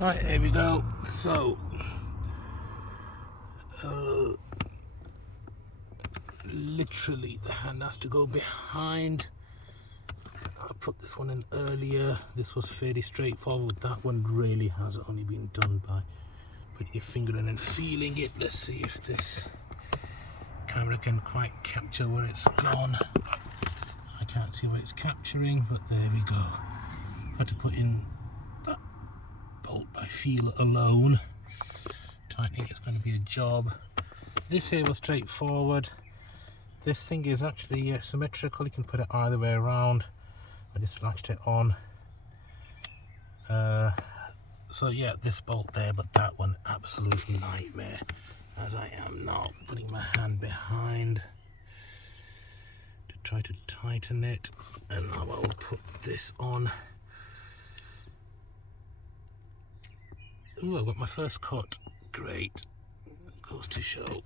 Right, here we go. So, literally the hand has to go behind. I put this one in earlier. This was fairly straightforward. That one really has only been done by putting your finger in and feeling it. Let's see if this camera can quite capture where it's gone. I can't see what it's capturing, but there we go. Had to put in that bolt by feel alone. Tightening it's going to be a job. This here was straightforward. This thing is actually symmetrical. You can put it either way around. I just latched it on. So yeah, this bolt there, but that one absolute nightmare. As I am now putting my hand behind to try to tighten it, and now I'll put this on. Ooh, I got my first cut. Great. Goes to show.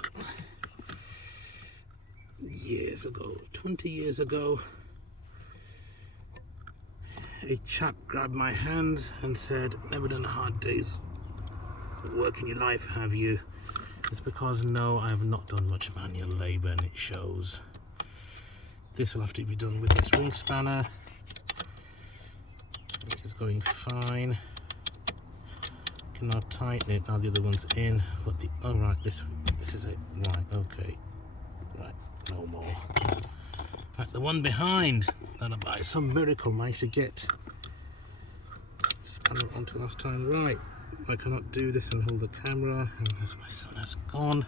Years ago, 20 years ago, a chap grabbed my hand and said, "Never done a hard day's work in your life, have you?" It's because no, I have not done much manual labour, and it shows. This will have to be done with this ring spanner, which is going fine. Can now tighten it. Now the other one's in, but the right, this is it. Right, okay, right, no more. Right, the one behind that I by some miracle managed to get the spanner onto last time. Right, I cannot do this and hold the camera unless my son has gone.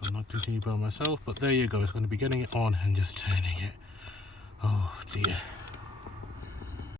I'll not continue by myself, but there you go. It's going to be getting it on and just turning it. Oh dear.